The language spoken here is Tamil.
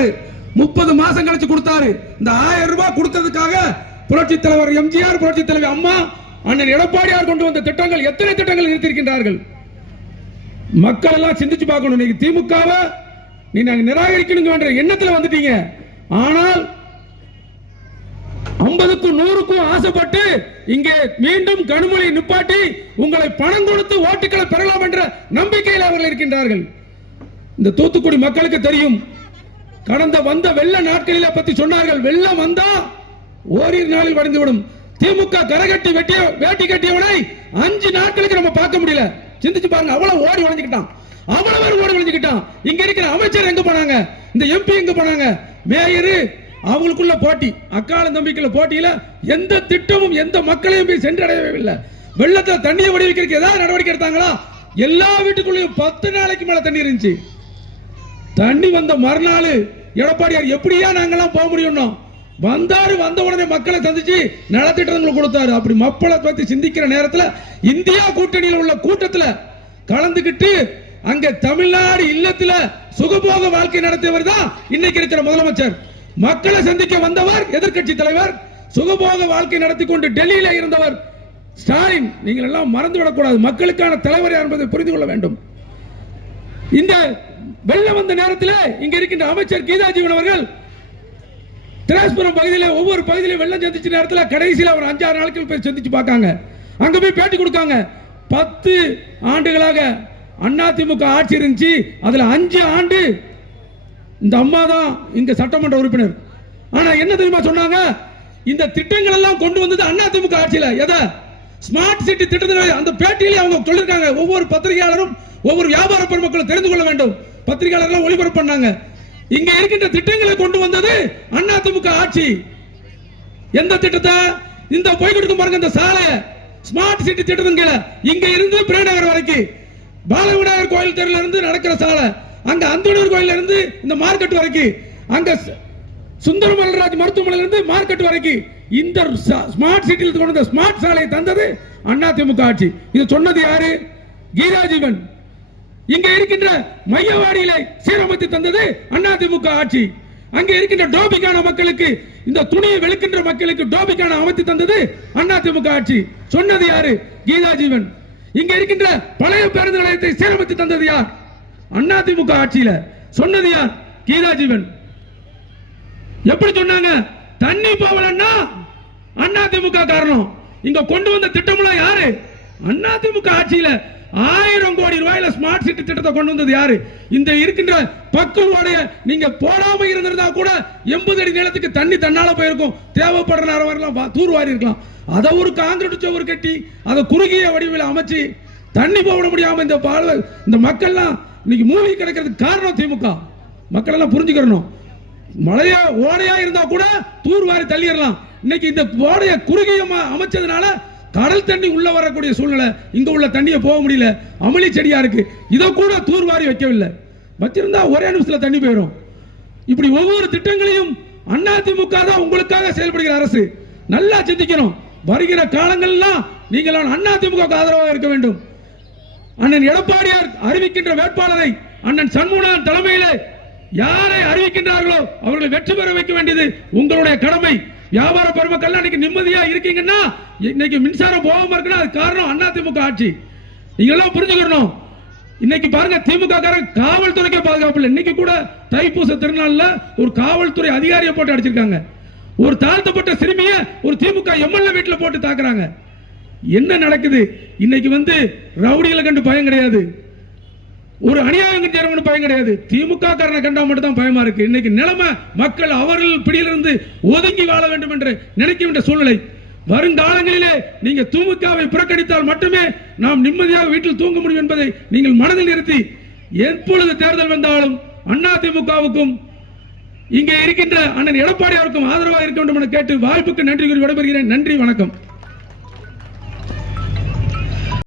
கொடுத்தாரு. முப்பது மாசம் கழிச்சு கொடுத்தாரு. இந்த ஆயிரம் ரூபாய் கொடுத்ததுக்காக புரட்சி தலைவர் எம்ஜிஆர் புரட்சி தலைவர் அம்மா அண்ணன் எடப்பாடியார் கொண்டு வந்த திட்டங்கள் எத்தனை திட்டங்கள் நிறுத்தியிருக்கின்றார்கள்? மக்கள் எல்லாம் சிந்திச்சு பார்க்கணும். இன்னைக்கு திமுகவை நீ நாங்க நிராகரிக்கணுங்க எண்ணத்துல வந்துட்டீங்க. ஆனால் ஐம்பதுக்கும் நூறுக்கும் ஆசைப்பட்டு இங்கே மீண்டும் கனிமொழி நிப்பாட்டி உங்களை பணம் கொடுத்து ஓட்டுகளை பெறலாம் என்ற நம்பிக்கையில் அவர்கள் இருக்கின்றார்கள். இந்த தூத்துக்குடி மக்களுக்கு தெரியும். கடந்த வந்த வெள்ள நாட்களில பத்தி சொன்னார்கள் வெள்ளம் வந்தா ஓரிரு நாளில் வடிந்துவிடும். திமுக கரகட்டி வெட்டிய வேட்டி கட்டியவனை அஞ்சு நாட்களுக்கு நம்ம பார்க்க முடியல. சிந்திச்சு பாருங்க அவ்வளவு ஓடி வளைஞ்சுக்கிட்டான் அவ்வளவு பேர் ஓடி வளைஞ்சுக்கிட்டான் இங்க இருக்கிற அமைச்சர் எங்க போனாங்க? இந்த எம்பி எங்க போனாங்க? மேயரு அவங்களுக்குள்ள போட்டி. அக்கால தம்பிக்குள்ள போட்டியில எந்த திட்டமும் எந்த மக்களையும் போய் சென்றடையவே இல்லை. வெள்ளத்துல தண்ணியை வடிவிக்கிறதுக்கு ஏதாவது நடவடிக்கை எடுத்தாங்களா? எல்லா வீட்டுக்குள்ளேயும் பத்து நாளைக்கு மேல தண்ணி இருந்துச்சு. தண்ணி வந்த மறுநாள் எடப்பாடியார் எப்படியா நாங்கெல்லாம் போக முடியும்னோ? வந்தாரு வந்த உடனே மக்களை சந்திச்சு நலத்திட்டங்களை கொடுத்தாரு. அப்படி மக்களை பத்தி சிந்திக்கிற நேரத்துல இந்தியா கூட்டணியில் உள்ள கூட்டத்துல கலந்துகிட்டு அங்க தமிழ்நாடு இல்லத்துல சுகபோக வாழ்க்கை நடத்தியவர் தான் இன்னைக்கு இருக்கிற முதலமைச்சர். மக்களை சந்திக்க வந்தவர் எதிர்க்கட்சி தலைவர் சுகபோக வாழ்க்கை நடத்தி கொண்டு டெல்லியில இருந்தவர் ஸ்டாலின். நீங்கள் எல்லாம் மறந்து விடக்கூடாது மக்களுக்கான தலைவர் யார் என்பதை புரிந்து கொள்ள வேண்டும். இந்த வெள்ளம் வந்த நேரத்தில் இங்க இருக்கின்ற அமைச்சர் கீதா ஜீவன் அவர்கள் திராஸ்புரம் பகுதியில் ஒவ்வொரு பகுதியிலும் வெள்ளம் சந்திச்ச நேரத்தில் கடைசியில் அவர் அஞ்சாறு நாட்கள் போய் சந்திச்சு பார்க்காங்க. அங்க போய் பேட்டி கொடுக்காங்க. பத்து ஆண்டுகளாக அதிமுக ஆட்சி இருந்துச்சு. அதுல அஞ்சு ஆண்டு இந்த அம்மா தான் இங்க சட்டமன்ற உறுப்பினர். ஆனா என்ன தெரியுமா சொன்னாங்க? இந்த திட்டங்கள் எல்லாம் கொண்டு வந்தது அதிமுக ஆட்சியில. எதை? ஸ்மார்ட் சிட்டி திட்டத்தில் அந்த பேட்டியிலே அவங்க சொல்லியிருக்காங்க ஒவ்வொரு பத்திரிகையாளரும் ஒவ்வொரு வியாபார பெருமக்களும் தெரிந்து கொள்ள வேண்டும். பத்திரிகையாளர்கள் ஒளிபரப்பு பண்ணாங்க. இங்க இருக்கின்ற திட்டங்களை கொண்டு வந்தது அதிமுக ஆட்சி. எந்த திட்டத்தை? இந்த போய் கொடுக்கும் பாருங்க இந்த சாலை. ஸ்மார்ட் சிட்டி திட்டத்தின் கீழ. இங்க இருந்து பிரேநகர் வரைக்கும் பாலவிநாயகர் கோயில் தெருல இருந்து நடக்கிற சாலை. அங்க அந்தனூர் கோயில இருந்து இந்த மார்க்கெட் வரைக்கும் அங்க ச- சுந்தர மலராஜ் மருத்துவமனையில இருந்து மார்க்கெட் வரைக்கும் இந்த ஸ்மார்ட் சிட்டியில் கொண்டு ஸ்மார்ட் சாலையை தந்தது அதிமுக ஆட்சி. இது சொன்னது யாரு? கீராஜீவன். இங்க இருக்கின்ற மையவாடியிலே சீரமைத்து தந்தது அதிமுக ஆட்சி. அங்க இருக்கின்ற டோபிக்கான மக்களுக்கு இந்த துணியை வெளுக்கின்ற மக்களுக்கு டோபிக்கான அமைத்து தந்தது அதிமுக ஆட்சி. சொன்னது யாரு? கீதா ஜீவன் இங்க இருக்கின்ற பழைய பேருந்து நிலையத்தை சீரமைத்து தந்தது யார்? அதிமுக ஆட்சியில. சொன்னது யார்? கீதா ஜீவன் எப்படி சொன்னாங்க? தண்ணி போகலன்னா அதிமுக காரணம். இங்க கொண்டு வந்த திட்டம்லாம் யாரு? அதிமுக ஆட்சியில ஆயிரம் கோடி ரூபாயில ஸ்மார்ட் சிட்டி திட்டத்தை கொண்டு வந்தது யாரு? இந்த இருக்கின்ற பக்குவோடைய நீங்க போடாம இருந்திருந்தா கூட எண்பது அடி நிலத்துக்கு தண்ணி தன்னால போயிருக்கும். தேவைப்படுற நேரம் வரலாம் தூர்வாரி தூர் வாரி இருக்கலாம். அதை ஒரு காங்கிரீட் சுவர் கட்டி அதை குறுகிய வடிவில் அமைச்சு தண்ணி போட முடியாம இந்த பால இந்த மக்கள்லாம் இன்னைக்கு மூழ்கி கிடக்கிறதுக்கு காரணம் திமுக. மக்கள் எல்லாம் புரிஞ்சுக்கிறணும். மழையா ஓடையா இருந்தா கூட தூர் வாரி தள்ளிடலாம். இன்னைக்கு இந்த ஓடைய குறுகிய அமைச்சதுனால கடல் தண்ணி உள்ள வரக்கூடிய சூழ்நிலை இங்க உள்ள தண்ணியை போக முடியல. அமளி செடியா இருக்கு. இதை கூட தூர்வாரி வைக்கவில்லை. வச்சிருந்தா ஒரே நிமிஷத்துல தண்ணி போயிடும் இப்படி ஒவ்வொரு திட்டங்களையும் அதிமுக தான் உங்களுக்காக செயல்படுகிற அரசு. நல்லா சிந்திக்கணும். வருகிற காலங்கள்லாம் நீங்கள் அதிமுக ஆதரவாக இருக்க வேண்டும். அண்ணன் எடப்பாடியார் அறிவிக்கின்ற வேட்பாளரை அண்ணன் சண்முகன் தலைமையிலே யாரை அறிவிக்கின்றார்களோ அவர்களை வெற்றி பெற வைக்க வேண்டியது உங்களுடைய கடமை. வியாபார பெருமக்கள் இன்னைக்கு நிம்மதியா இருக்கீங்கன்னா இன்னைக்கு மின்சாரம் போகாம இருக்குன்னா அது காரணம் அதிமுக ஆட்சி. நீங்க எல்லாம் புரிஞ்சுக்கணும். இன்னைக்கு பாருங்க திமுக காவல்துறைக்கே பாதுகாப்பு இல்லை. இன்னைக்கு கூட தைப்பூச திருநாள்ல ஒரு காவல்துறை அதிகாரியை போட்டு அடிச்சிருக்காங்க. ஒரு தாழ்த்தப்பட்ட சிறுமிய ஒரு திமுக எம்எல்ஏ வீட்டில் போட்டு தாக்குறாங்க. என்ன நடக்குது? இன்னைக்கு வந்து ரவுடிகளை கண்டு பயம் கிடையாது. ஒரு அநியாயம் கண்டு பயம் கிடையாது. திமுக காரனை கண்டா மட்டும் தான் பயமா இருக்கு. இன்னைக்கு நிலைமை மக்கள் அவர்கள் பிடியிலிருந்து ஒதுங்கி வாழ வேண்டும் என்று நினைக்கின்ற சூழ்நிலை. வருங்காலங்களிலே நீங்க திமுகவை புறக்கணித்தால் மட்டுமே நாம் நிம்மதியாக வீட்டில் தூங்க முடியும் என்பதை நீங்கள் மனதில் நிறுத்தி எப்பொழுது தேர்தல் வந்தாலும் அண்ணா திமுகவுக்கும் இங்கே இருக்கின்ற அண்ணன் எடப்பாடி அவருக்கும் ஆதரவாக இருக்க வேண்டும் என கேட்டு வாய்ப்புக்கு நன்றி கூறி விடைபெறுகிறேன். நன்றி வணக்கம்.